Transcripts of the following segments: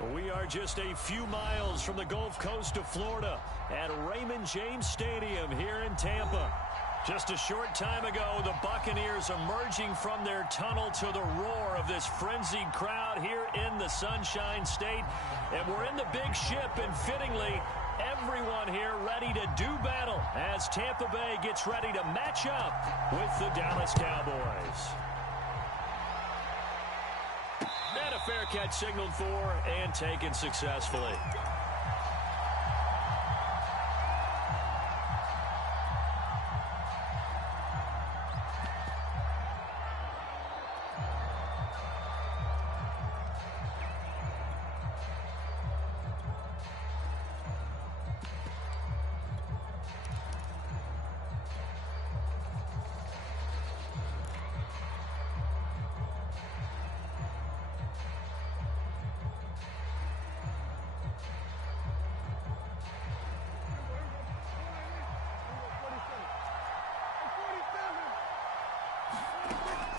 We are just a few miles from the Gulf Coast of Florida at Raymond James Stadium here in Tampa. Just a short time ago, the Buccaneers emerging from their tunnel to the roar of this frenzied crowd here in the Sunshine State. And we're in the big ship, and fittingly, everyone here ready to do battle as Tampa Bay gets ready to match up with the Dallas Cowboys. And a fair catch signaled for and taken successfully.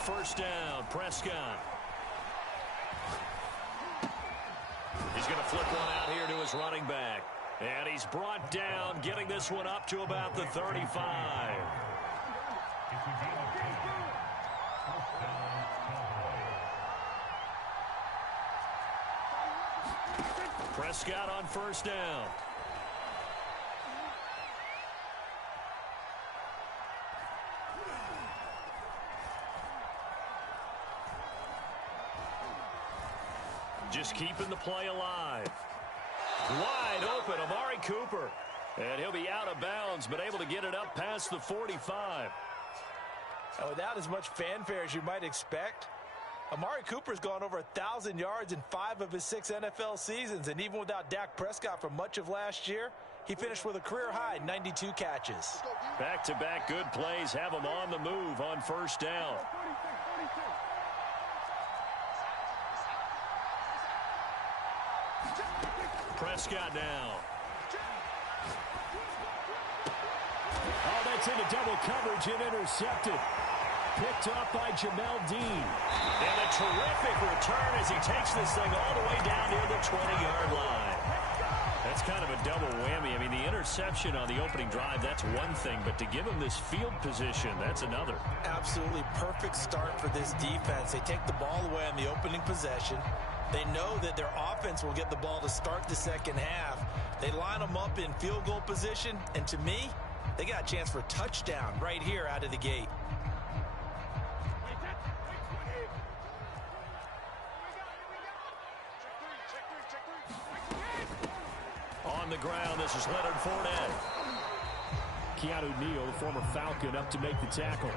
First down, Prescott. He's going to flip one out here to his running back. And he's brought down, getting this one up to about the 35. Prescott on first down. Just keeping the play alive. Wide open, Amari Cooper. And he'll be out of bounds, but able to get it up past the 45. Without as much fanfare as you might expect, Amari Cooper's gone over 1,000 yards in 5 of his 6 NFL seasons. And even without Dak Prescott for much of last year, he finished with a career-high 92 catches. Back-to-back good plays have him on the move on first down. Prescott now. Oh, that's into double coverage and intercepted. Picked up by Jamel Dean. And a terrific return as he takes this thing all the way down near the 20-yard line. That's kind of a double whammy. I mean, the interception on the opening drive, that's one thing. But to give him this field position, that's another. Absolutely perfect start for this defense. They take the ball away on the opening possession. They know that their offense will get the ball to start the second half. They line them up in field goal position, and to me, they got a chance for a touchdown right here out of the gate. On the ground, this is Leonard Fournette. Keanu Neal, the former Falcon, up to make the tackle.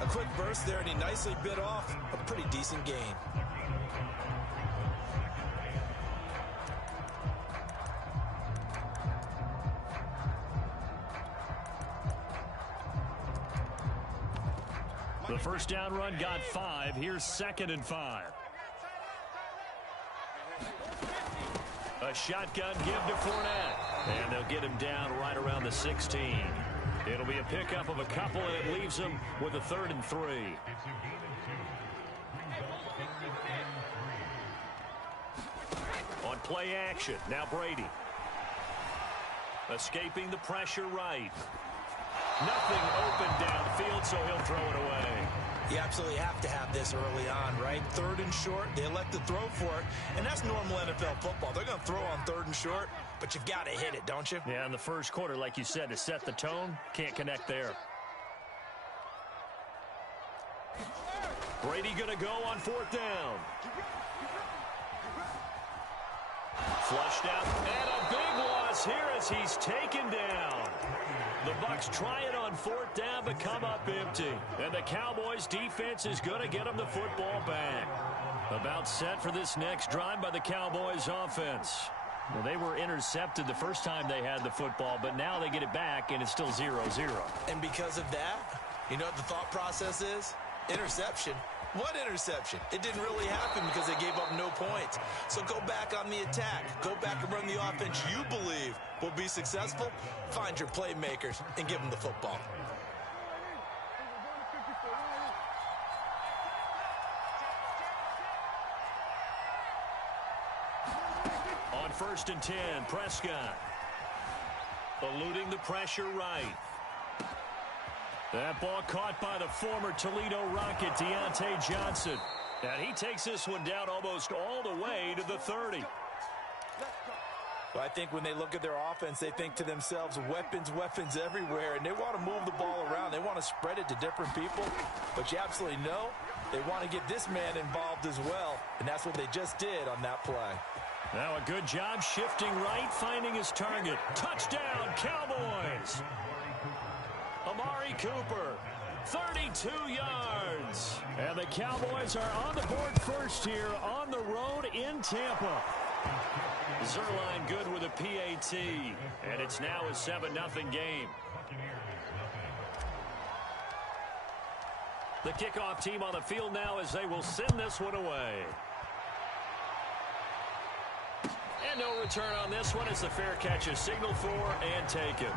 A quick burst there, and he nicely bit off a pretty decent gain. The first down run got 5. Here's 2nd and 5. A shotgun give to Fournette. And they'll get him down right around the 16. It'll be a pickup of a couple, and it leaves him with a 3rd and 3. On play action, now Brady. Escaping the pressure right. Nothing open downfield, so he'll throw it away. You absolutely have to have this early on, right? 3rd and short, they elect to throw for it, and that's normal NFL football. They're going to throw on 3rd and short, but you've got to hit it, don't you? Yeah, in the first quarter, like you said, to set the tone, can't connect there. Brady going to go on 4th down. Flushed out, and a big loss here as he's taken down. The Bucs try it on 4th down, but come up empty. And the Cowboys defense is going to get them the football back. About set for this next drive by the Cowboys offense. Well, they were intercepted the first time they had the football, but now they get it back, and it's still 0-0. And because of that, you know what the thought process is? Interception. What interception? It didn't really happen because they gave up no points. So go back on the attack. Go back and run the offense you believe will be successful. Find your playmakers and give them the football. first and 10. Prescott eluding the pressure right. That ball caught by the former Toledo Rocket, Deontay Johnson. And he takes this one down almost all the way to the 30. Well, I think when they look at their offense, they think to themselves, weapons, weapons everywhere, and they want to move the ball around. They want to spread it to different people, but you absolutely know they want to get this man involved as well, and that's what they just did on that play. Now a good job shifting right, finding his target. Touchdown, Cowboys! Amari Cooper, 32 yards. And the Cowboys are on the board first here on the road in Tampa. Zerline good with a PAT, and it's now a 7-0 game. The kickoff team on the field now as they will send this one away. And no return on this one as the fair catch is signaled for and taken.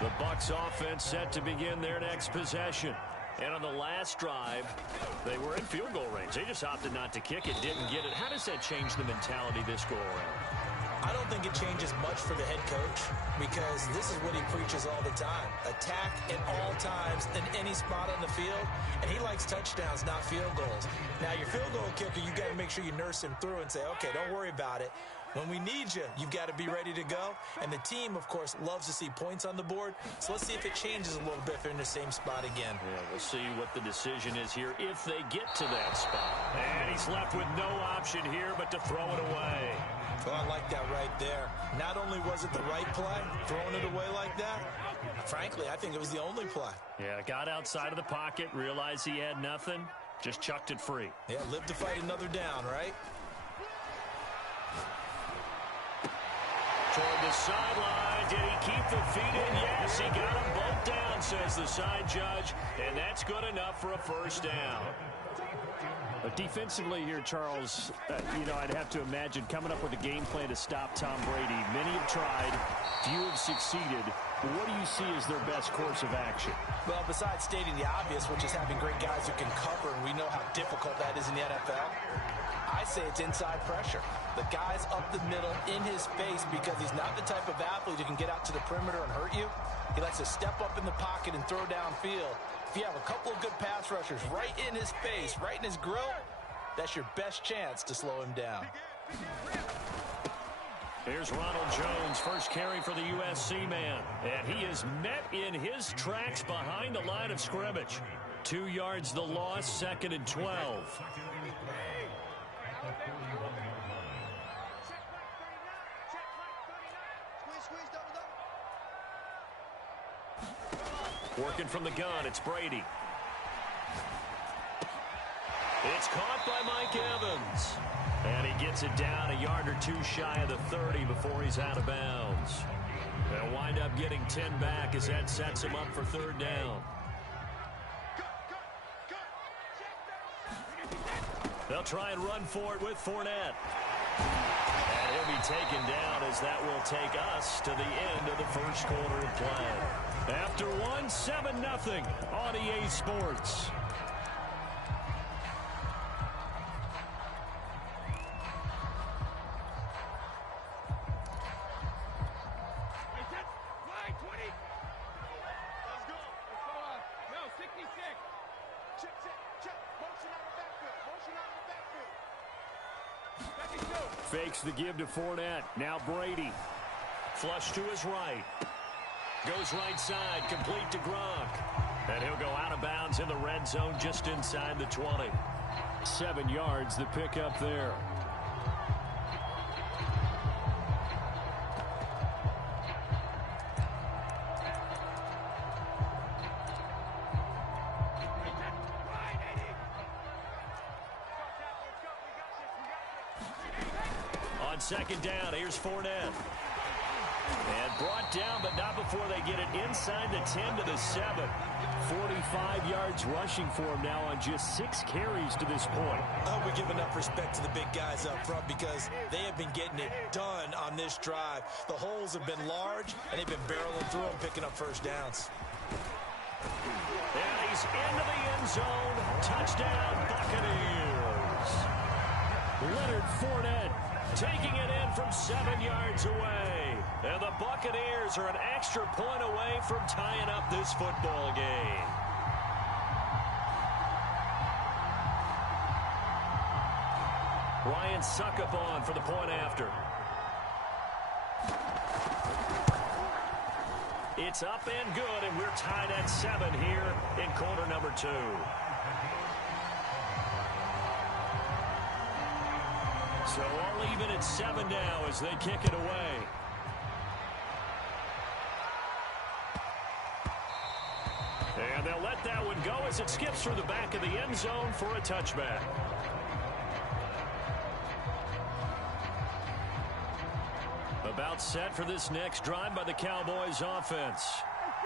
The Bucs offense set to begin their next possession. And on the last drive, they were in field goal range. They just opted not to kick it, didn't get it. How does that change the mentality this go around? I don't think it changes much for the head coach because this is what he preaches all the time. Attack at all times in any spot on the field, and he likes touchdowns, not field goals. Now, your field goal kicker, you got to make sure you nurse him through and say, okay, don't worry about it. When we need you, you've got to be ready to go. And the team, of course, loves to see points on the board. So let's see if it changes a little bit if they're in the same spot again. Yeah, we'll see what the decision is here if they get to that spot. And he's left with no option here but to throw it away. Well, I like that right there. Not only was it the right play, throwing it away like that, frankly, I think it was the only play. Yeah, got outside of the pocket, realized he had nothing, just chucked it free. Yeah, live to fight another down, right? Toward the sideline. Did he keep the feet in? Yes, he got them both down, says the side judge. And that's good enough for a first down. But defensively here, Charles, I'd have to imagine coming up with a game plan to stop Tom Brady. Many have tried. Few have succeeded. But what do you see as their best course of action? Well, besides stating the obvious, which is having great guys who can cover, and we know how difficult that is in the NFL, I say it's inside pressure. The guy's up the middle in his face because he's not the type of athlete who can get out to the perimeter and hurt you. He likes to step up in the pocket and throw downfield. If you have a couple of good pass rushers right in his face, right in his grill, that's your best chance to slow him down. Here's Ronald Jones, first carry for the USC man. And he is met in his tracks behind the line of scrimmage. 2 yards the loss, 2nd and 12. Working from the gun, it's Brady. It's caught by Mike Evans. And he gets it down a yard or two shy of the 30 before he's out of bounds. They'll wind up getting 10 back as that sets him up for 3rd down. They'll try and run for it with Fournette. And he'll be taken down as that will take us to the end of the first quarter of play. After one, 7-0 on EA Sports. Fakes the give to Fournette. Now Brady. Flush to his right. Goes right side, complete to Gronk. And he'll go out of bounds in the red zone just inside the 20. 7 yards, the pickup there. On 2nd down, here's Fournette. And brought down, but not before they get it inside the 10 to the 7. 45 yards rushing for him now on just 6 carries to this point. I hope we give enough respect to the big guys up front because they have been getting it done on this drive. The holes have been large, and they've been barreling through them, picking up first downs. And he's into the end zone. Touchdown, Buccaneers. Leonard Fournette taking it in from 7 yards away. And the Buccaneers are an extra point away from tying up this football game. Ryan Succop for the point after. It's up and good, and we're tied at 7 here in quarter number 2. So all even at 7 now as they kick it away. And they'll let that one go as it skips through the back of the end zone for a touchback. About set for this next drive by the Cowboys offense.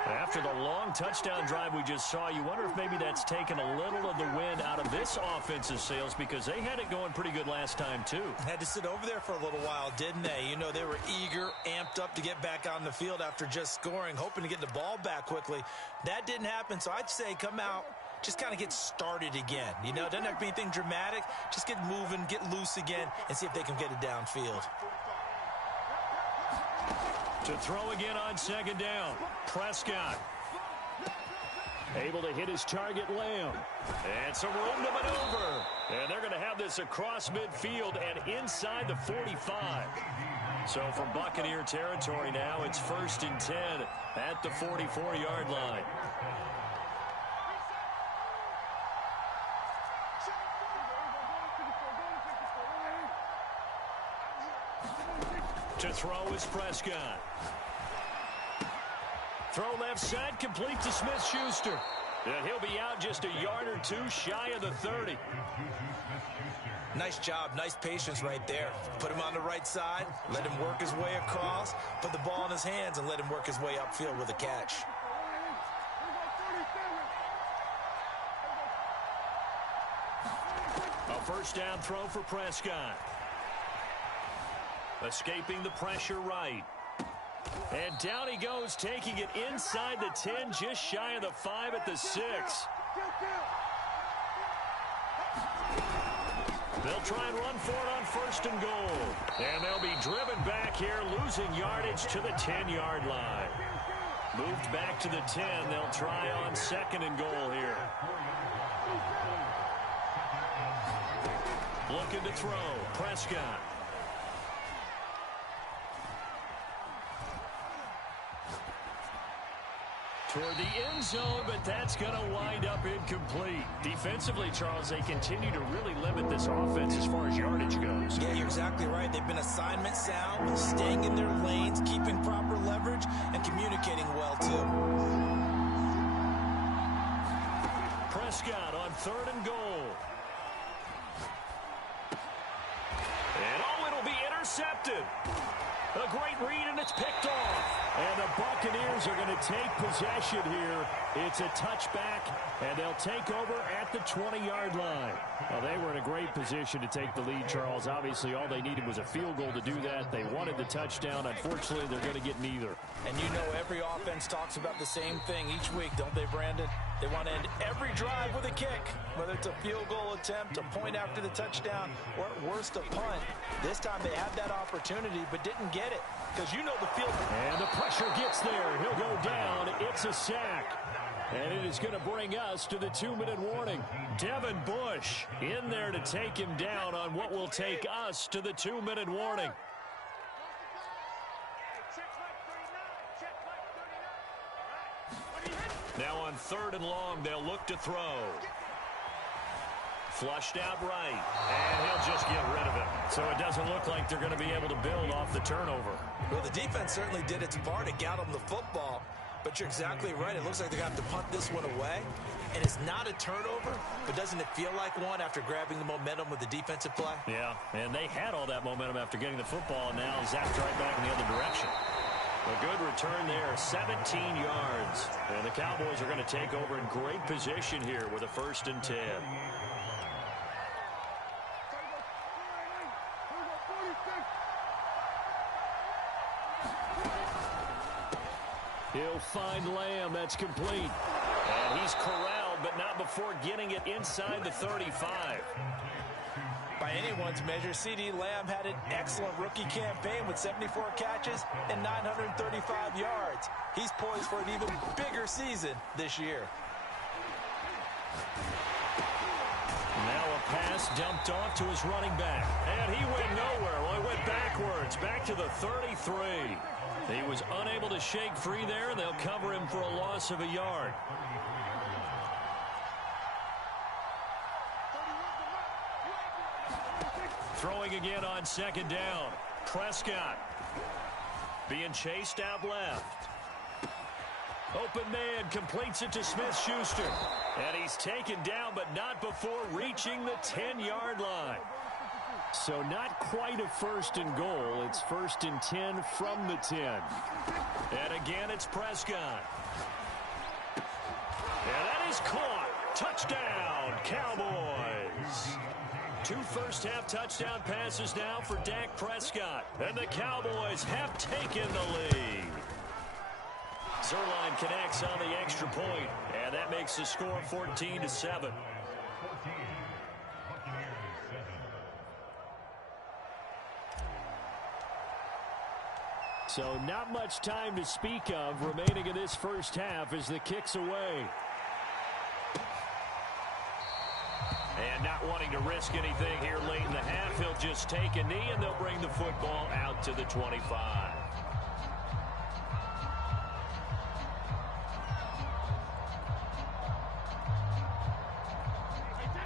After the long touchdown drive we just saw, you wonder if maybe that's taken a little of the wind out of this offensive sails because they had it going pretty good last time too. Had to sit over there for a little while, didn't they? You know, they were eager, amped up to get back on the field after just scoring, hoping to get the ball back quickly. That didn't happen, so I'd say come out, just kind of get started again. You know, doesn't have to be anything dramatic. Just get moving, get loose again, and see if they can get it downfield. To throw again on second down. Prescott. Able to hit his target, Lamb. And some room to maneuver. And they're going to have this across midfield and inside the 45. So from Buccaneer territory now, it's 1st and 10 at the 44-yard line. To throw is Prescott. Throw left side, complete to Smith-Schuster. And he'll be out just a yard or two shy of the 30. Nice job, nice patience right there. Put him on the right side, let him work his way across, put the ball in his hands, and let him work his way upfield with a catch. A first down throw for Prescott. Escaping the pressure right. And down he goes, taking it inside the 10, just shy of the 5 at the 6. They'll try and run for it on 1st and goal. And they'll be driven back here, losing yardage to the 10-yard line. Moved back to the 10. They'll try on 2nd and goal here. Looking to throw. Prescott. Toward the end zone, but that's going to wind up incomplete. Defensively, Charles, they continue to really limit this offense as far as yardage goes. Yeah, you're exactly right. They've been assignment sound, staying in their lanes, keeping proper leverage, and communicating well, too. Prescott on 3rd and goal. And it'll be intercepted. A great read, and it's picked off. And the Buccaneers are going to take possession here. It's a touchback, and they'll take over at the 20-yard line. Well, they were in a great position to take the lead, Charles. Obviously, all they needed was a field goal to do that. They wanted the touchdown. Unfortunately, they're going to get neither. And you know every offense talks about the same thing each week, don't they, Brandon? They want to end every drive with a kick, whether it's a field goal attempt, a point after the touchdown, or at worst, a punt. This time they had that opportunity but didn't get it because you know the field. And the pressure gets there. He'll go down. It's a sack. And it is going to bring us to the 2-minute warning. Devin Bush in there to take him down on what will take us to the 2-minute warning. Now on 3rd and long, they'll look to throw. Flushed out right. And he'll just get rid of it. So it doesn't look like they're going to be able to build off the turnover. Well, the defense certainly did its part. It got them the football. But you're exactly right. It looks like they're going to have to punt this one away. And it's not a turnover, but doesn't it feel like one after grabbing the momentum with the defensive play? Yeah, and they had all that momentum after getting the football, and now zapped right back in the other direction. A good return there, 17 yards. And the Cowboys are going to take over in great position here with a 1st and 10. He'll find Lamb. That's complete. And he's corralled, but not before getting it inside the 35. By anyone's measure, CeeDee Lamb had an excellent rookie campaign with 74 catches and 935 yards. He's poised for an even bigger season this year. Now a pass dumped off to his running back. And he went nowhere. Well, he went backwards, back to the 33. He was unable to shake free there, and they'll cover him for a loss of a yard. Throwing again on second down. Prescott being chased out left. Open man completes it to Smith-Schuster. And he's taken down, but not before reaching the 10-yard line. So not quite a first and goal. It's first and 10 from the 10. And again, it's Prescott. And that is caught. Touchdown, Cowboys. 2 first-half touchdown passes now for Dak Prescott. And the Cowboys have taken the lead. Zerline connects on the extra point, and that makes the score 14-7. So not much time to speak of remaining in this first half as the kick's away. And not wanting to risk anything here late in the half, he'll just take a knee, and they'll bring the football out to the 25.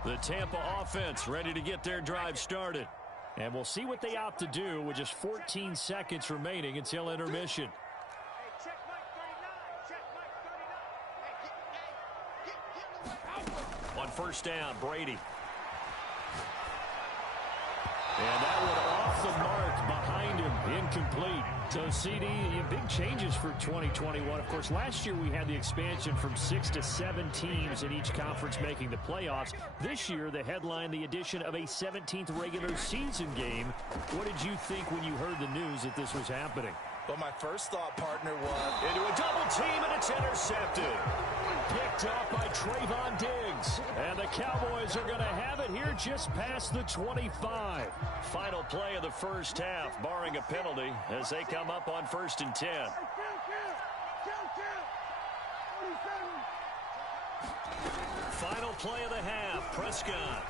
The Tampa offense ready to get their drive started. And we'll see what they opt to do with just 14 seconds remaining until intermission. On first down, Brady. And that one off the mark behind him, incomplete. So, CD, big changes for 2021. Of course, last year we had the expansion from 6 to 7 teams in each conference making the playoffs. This year, the headline, the addition of a 17th regular season game. What did you think when you heard the news that this was happening? Well, my first thought, partner, was into a double team, and it's intercepted. Picked off by Trayvon Diggs. And the Cowboys are going to have it here just past the 25. Final play of the first half, barring a penalty, as they come up on first and 10. Final play of the half, Prescott.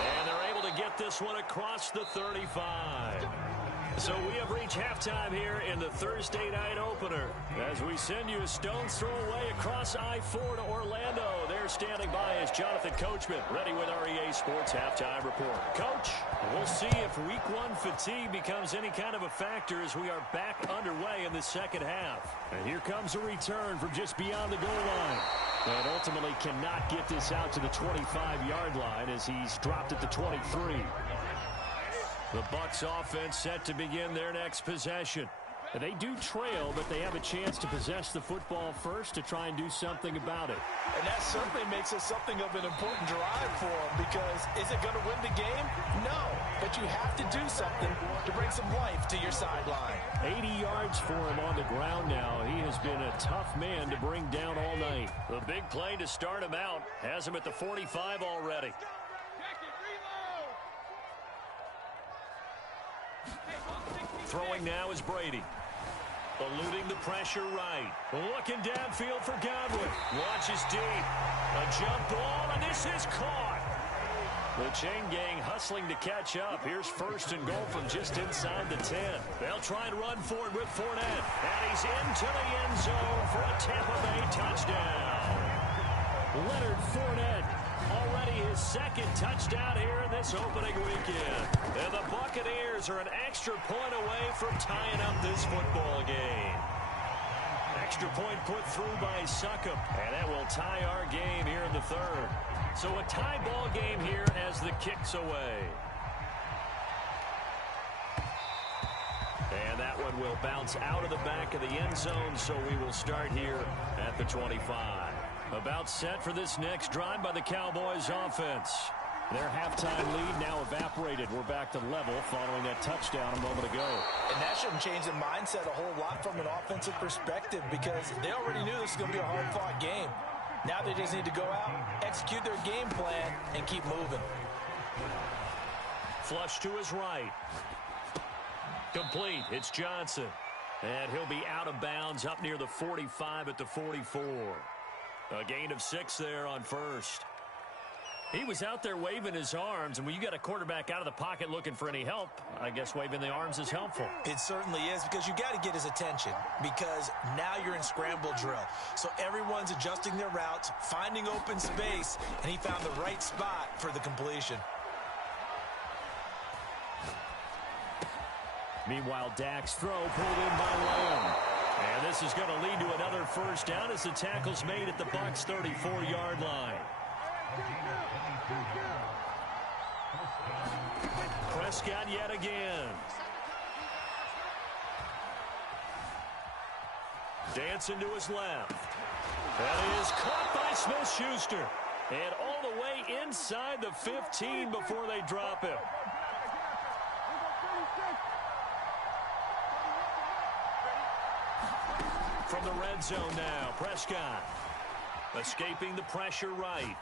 And they're able to get this one across the 35. So we have reached halftime here in the Thursday night opener as we send you a stone's throw away across I-4 to Orlando. There standing by is Jonathan Coachman, ready with REA Sports Halftime Report. Coach, we'll see if Week 1 fatigue becomes any kind of a factor as we are back underway in the second half. And here comes a return from just beyond the goal line. And ultimately cannot get this out to the 25-yard line as he's dropped at the 23. The Bucs offense set to begin their next possession. They do trail, but they have a chance to possess the football first to try and do something about it. And that certainly makes it something of an important drive for them, because is it going to win the game? No, but you have to do something to bring some life to your sideline. 80 yards for him on the ground now. He has been a tough man to bring down all night. The big play to start him out has him at the 45 already. Throwing now is Brady. Eluding the pressure right. Looking downfield for Godwin. Launches deep. A jump ball, and this is caught. The chain gang hustling to catch up. Here's first and goal from just inside the 10. They'll try and run for it with Fournette. And he's into the end zone for a Tampa Bay touchdown. Leonard Fournette. Already his second touchdown here in this opening weekend. And the Buccaneers are an extra point away from tying up this football game. Extra point put through by Succop. And that will tie our game here in the third. So a tie ball game here as the kick's away. And that one will bounce out of the back of the end zone, so we will start here at the 25. About set for this next drive by the Cowboys offense. Their halftime lead now evaporated. We're back to level following that touchdown a moment ago. And that shouldn't change the mindset a whole lot from an offensive perspective, because they already knew this was going to be a hard-fought game. Now they just need to go out, execute their game plan, and keep moving. Flush to his right. Complete. It's Johnson. And he'll be out of bounds up near the 45 at the 44. A gain of 6 there on first. He was out there waving his arms, and when you got a quarterback out of the pocket looking for any help, I guess waving the arms is helpful. It certainly is, because you got to get his attention, because now you're in scramble drill. So everyone's adjusting their routes, finding open space, and he found the right spot for the completion. Meanwhile, Dak's throw pulled in by Lamb. And this is going to lead to another first down as the tackle's made at the Bucs' 34-yard line. Prescott yet again. Dancing to his left. That is caught by Smith-Schuster. And all the way inside the 15 before they drop him. From the red zone now, Prescott. Escaping the pressure right.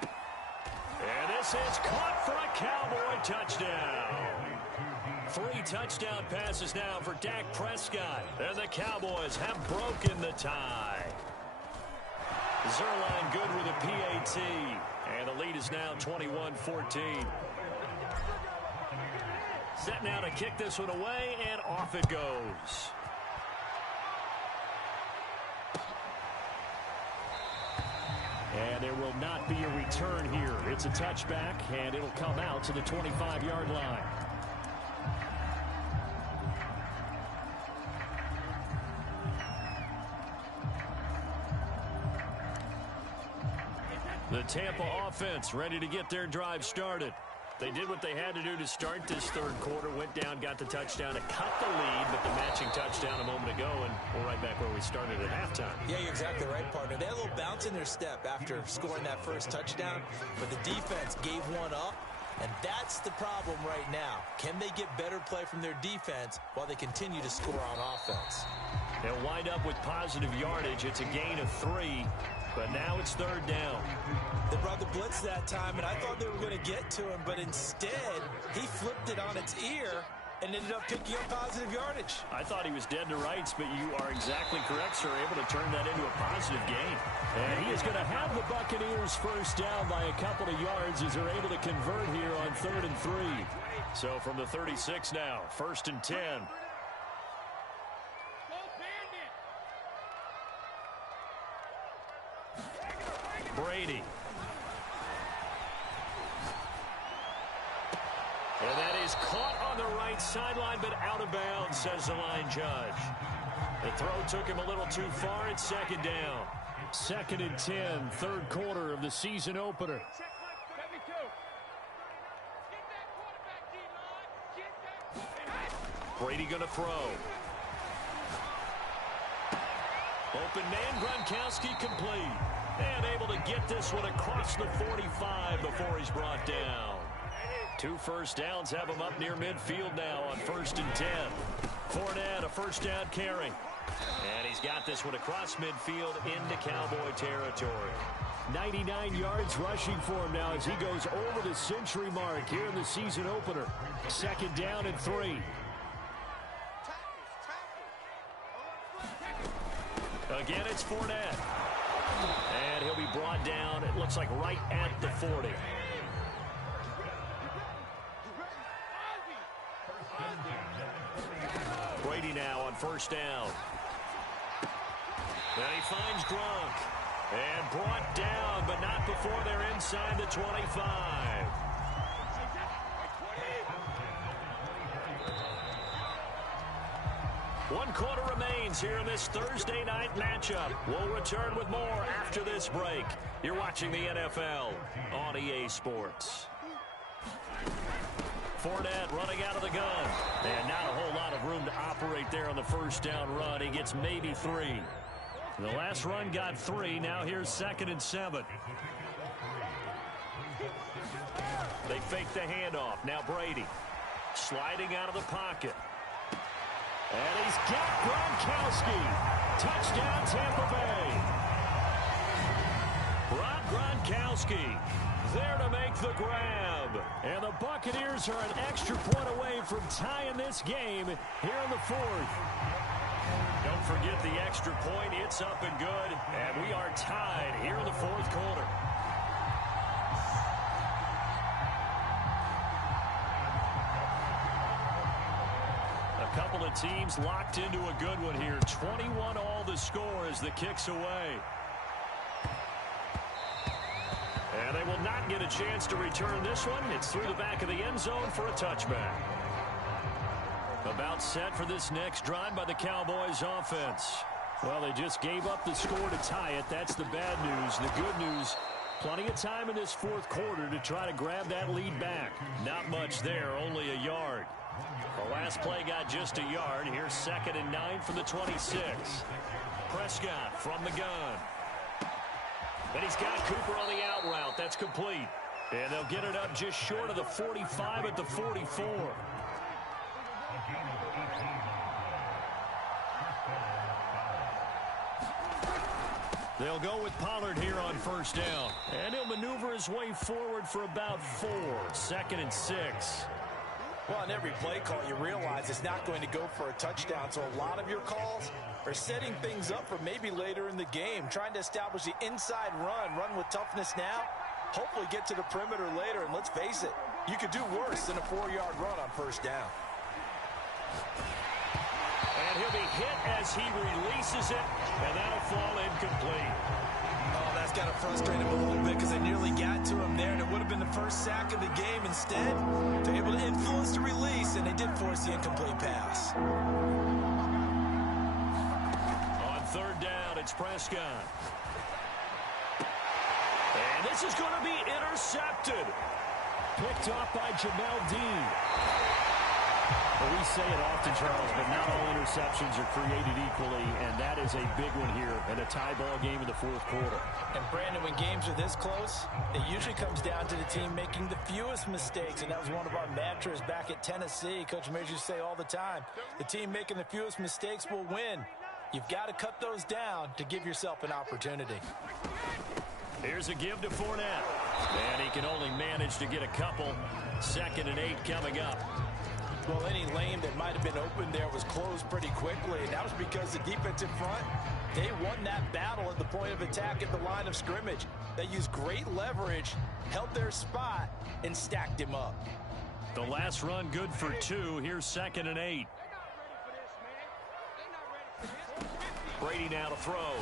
And this is caught for a Cowboy touchdown. 3 touchdown passes now for Dak Prescott. And the Cowboys have broken the tie. Zerline good with a PAT. And the lead is now 21-14. Set now to kick this one away, and off it goes. And there will not be a return here. It's a touchback, and it'll come out to the 25-yard line. The Tampa offense ready to get their drive started. They did what they had to do to start this third quarter, went down, got the touchdown to cut the lead, but the matching touchdown a moment ago, and we're right back where we started at halftime. Yeah, you're exactly right, partner. They had a little bounce in their step after scoring that first touchdown, but the defense gave one up, and that's the problem right now. Can they get better play from their defense while they continue to score on offense? They'll wind up with positive yardage. It's a gain of 3. But now it's third down. They brought the blitz that time, and I thought they were going to get to him, but instead, he flipped it on its ear and ended up picking up positive yardage. I thought he was dead to rights, but you are exactly correct, sir. Able to turn that into a positive gain. And he is going to have the Buccaneers first down by a couple of yards as they're able to convert here on 3rd and 3. So from the 36 now, 1st and 10. Brady. And that is caught on the right sideline, but out of bounds, says the line judge. The throw took him a little too far. It's 2nd down. 2nd and 10, third quarter of the season opener. Brady going to throw. Open man, Gronkowski complete. And able to get this one across the 45 before he's brought down. 2 first downs have him up near midfield now on 1st and 10. Fournette, a first down carry. And he's got this one across midfield into Cowboy territory. 99 yards rushing for him now as he goes over the century mark here in the season opener. 2nd down and 3. Again, it's Fournette. And he'll be brought down, it looks like right at the 40. Brady now on 1st down. Then he finds Gronk. And brought down, but not before they're inside the 25. One quarter remains here in this Thursday night matchup. We'll return with more after this break. You're watching the NFL on EA Sports. Fournette running out of the gun. And not a whole lot of room to operate there on the first down run. He gets maybe 3. The last run got 3. Now here's 2nd and 7. They fake the handoff. Now Brady sliding out of the pocket. And he's got Gronkowski. Touchdown, Tampa Bay. Brought Gronkowski there to make the grab. And the Buccaneers are an extra point away from tying this game here in the fourth. Don't forget the extra point. It's up and good. And we are tied here in the fourth quarter. A couple of teams locked into a good one here. 21 all the score as the kick's away. And they will not get a chance to return this one. It's through the back of the end zone for a touchback. About set for this next drive by the Cowboys offense. Well, they just gave up the score to tie it. That's the bad news. The good news, plenty of time in this fourth quarter to try to grab that lead back. Not much there, only a yard. The last play got just a yard. Here's 2nd and 9 from the 26. Prescott from the gun. And he's got Cooper on the out route. That's complete. And they'll get it up just short of the 45 at the 44. They'll go with Pollard here on first down. And he'll maneuver his way forward for about 4. 2nd and 6. Well, on every play call, you realize it's not going to go for a touchdown. So a lot of your calls are setting things up for maybe later in the game, trying to establish the inside run with toughness now, hopefully get to the perimeter later. And let's face it, you could do worse than a 4-yard run on first down. And he'll be hit as he releases it, and that'll fall incomplete. Oh, that's got to frustrate him a little bit because they nearly got to him there, and it would have been the first sack of the game. Instead, they're able to influence the release, and they did force the incomplete pass. On third down, it's Prescott. And this is going to be intercepted. Picked off by Jamel Dean. Well, we say it often, Charles, but not all interceptions are created equally, and that is a big one here in a tie ball game in the fourth quarter. And, Brandon, when games are this close, it usually comes down to the team making the fewest mistakes, and that was one of our mantras back at Tennessee. Coach Mears used to say all the time, the team making the fewest mistakes will win. You've got to cut those down to give yourself an opportunity. Here's a give to Fournette, and he can only manage to get a couple. 2nd and 8 coming up. Well, any lane that might have been open there was closed pretty quickly, and that was because the defensive front, they won that battle at the point of attack at the line of scrimmage. They used great leverage, held their spot, and stacked him up. The last run good for 2. Here's 2nd and 8. Brady now to throw.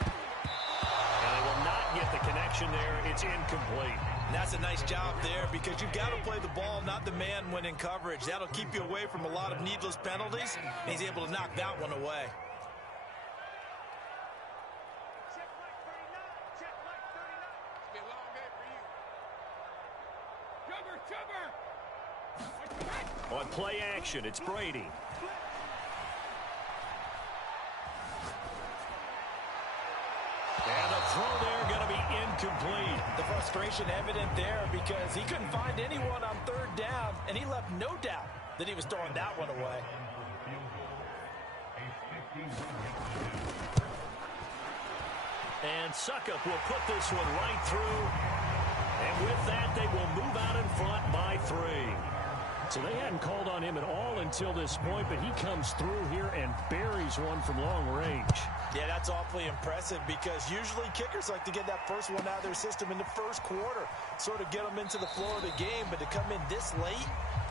And they will not get the connection there. It's incomplete. And that's a nice job there because you've got to play the ball, not the man when in coverage. That'll keep you away from a lot of needless penalties, and he's able to knock that one away. On play action, it's Brady. And the throw there going to be incomplete. The frustration evident there because he couldn't find anyone on third down, and he left no doubt that he was throwing that one away. And Suckup will put this one right through. And with that, they will move out in front by 3. So they hadn't called on him at all until this point, but he comes through here and buries one from long range. Yeah, that's awfully impressive because usually kickers like to get that first one out of their system in the first quarter, sort of get them into the flow of the game, but to come in this late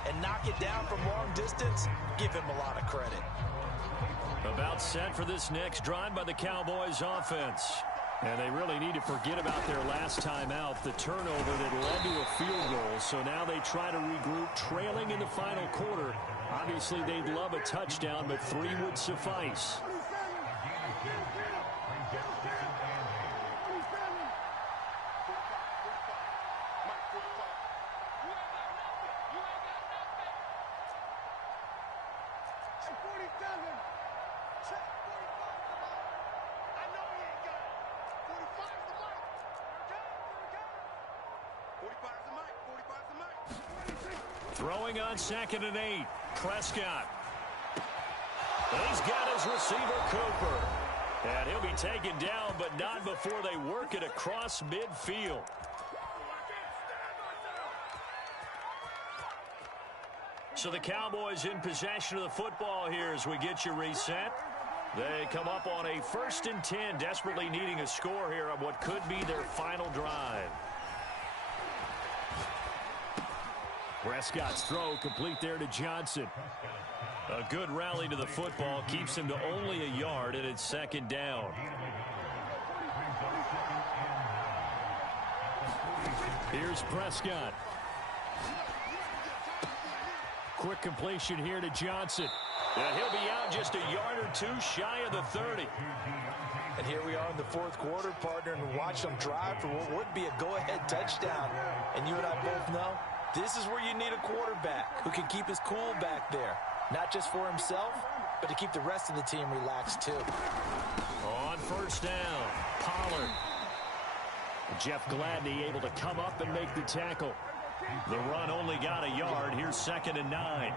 and knock it down from long distance, give him a lot of credit. About set for this next drive by the Cowboys offense. And they really need to forget about their last time out, the turnover that led to a field goal. So now they try to regroup, trailing in the final quarter. Obviously, they'd love a touchdown, but 3 would suffice. Throwing on 2nd and 8. Prescott. He's got his receiver, Cooper. And he'll be taken down, but not before they work it across midfield. So the Cowboys in possession of the football here as we get you reset. They come up on a 1st and 10, desperately needing a score here on what could be their final drive. Prescott's throw complete there to Johnson. A good rally to the football keeps him to only a yard, and it's 2nd down. Here's Prescott. Quick completion here to Johnson. And he'll be out just a yard or two shy of the 30. And here we are in the 4th quarter, partner, and watch them drive for what would be a go-ahead touchdown. And you and I both know this is where you need a quarterback who can keep his cool back there. Not just for himself, but to keep the rest of the team relaxed too. On 1st down, Pollard. Jeff Gladney able to come up and make the tackle. The run only got a yard. Here's 2nd and 9.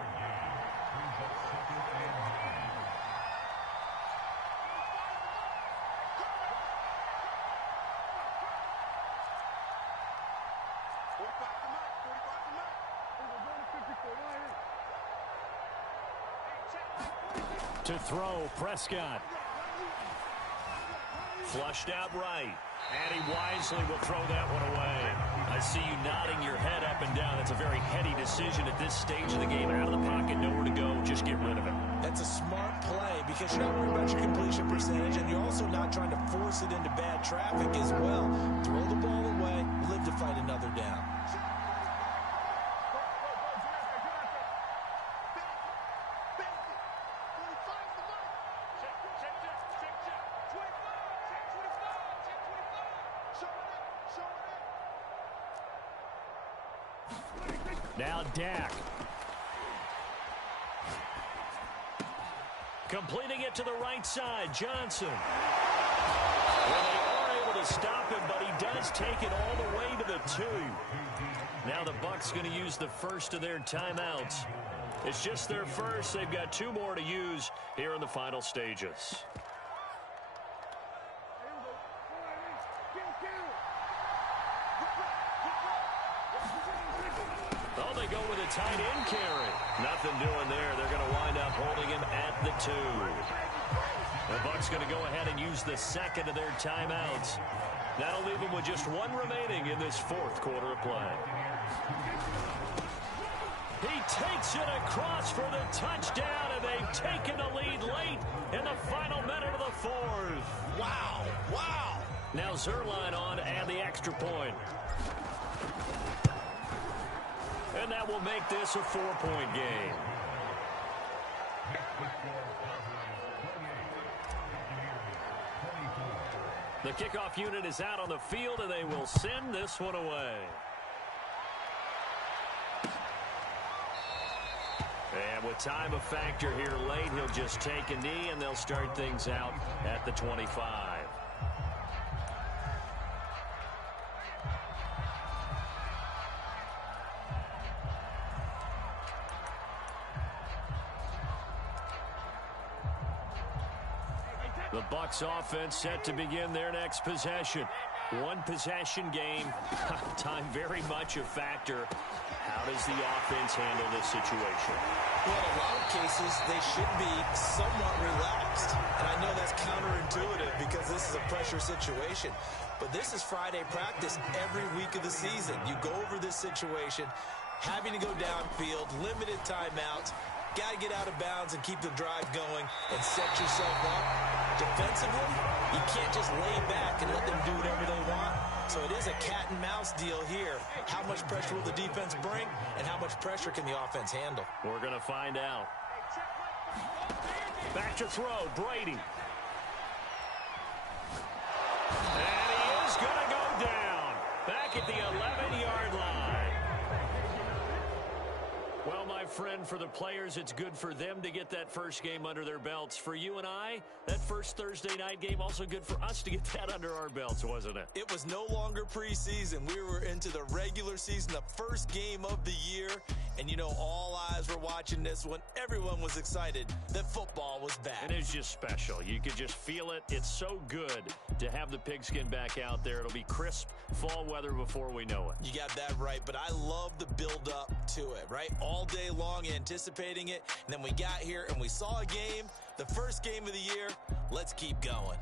To throw, Prescott. Flushed out right. And he wisely will throw that one away. I see you nodding your head up and down. That's a very heady decision at this stage of the game. Out of the pocket, nowhere to go. Just get rid of it. That's a smart play because you're not worried about your completion percentage, and you're also not trying to force it into bad traffic as well. Throw the ball away, live to fight another down. Now Dak. Completing it to the right side, Johnson. Well, they are able to stop him, but he does take it all the way to the 2. Now the Bucs going to use the first of their timeouts. It's just their first. They've got 2 more to use here in the final stages. Oh, they go with a tight end carry. Nothing doing there. They're going to wind up holding him at the 2. The Bucs going to go ahead and use the second of their timeouts. That'll leave them with just 1 remaining in this 4th quarter of play. He takes it across for the touchdown, and they've taken the lead late in the final minute of the 4th. Wow, wow. Now Zerline on and the extra point. And that will make this a 4-point game. The kickoff unit is out on the field, and they will send this one away. And with time a factor here late, he'll just take a knee, and they'll start things out at the 25. The Bucs offense set to begin their next possession. 1 possession game. Time very much a factor. How does the offense handle this situation? Well, in a lot of cases, they should be somewhat relaxed. And I know that's counterintuitive because this is a pressure situation. But this is Friday practice every week of the season. You go over this situation, having to go downfield, limited timeouts, got to get out of bounds and keep the drive going and set yourself up. Defensively, you can't just lay back and let them do whatever they want. So it is a cat and mouse deal here. How much pressure will the defense bring, and how much pressure can the offense handle? We're going to find out. Back to throw, Brady. And he is going to go down. Back at the 11-yard line. Well, my friend, for the players, it's good for them to get that first game under their belts. For you and I, that first Thursday night game, also good for us to get that under our belts, wasn't it? It was no longer preseason. We were into the regular season, the first game of the year. And, you know, all eyes were watching this one. Everyone was excited that football was back. It is just special. You could just feel it. It's so good to have the pigskin back out there. It'll be crisp fall weather before we know it. You got that right, but I love the build-up to it, right? All day long anticipating it, and then we got here and we saw a game, the first game of the year. Let's keep going.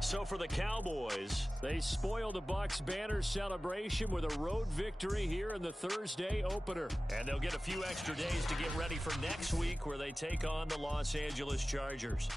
So for the Cowboys, they spoiled the Bucs banner celebration with a road victory here in the Thursday opener. And they'll get a few extra days to get ready for next week where they take on the Los Angeles Chargers.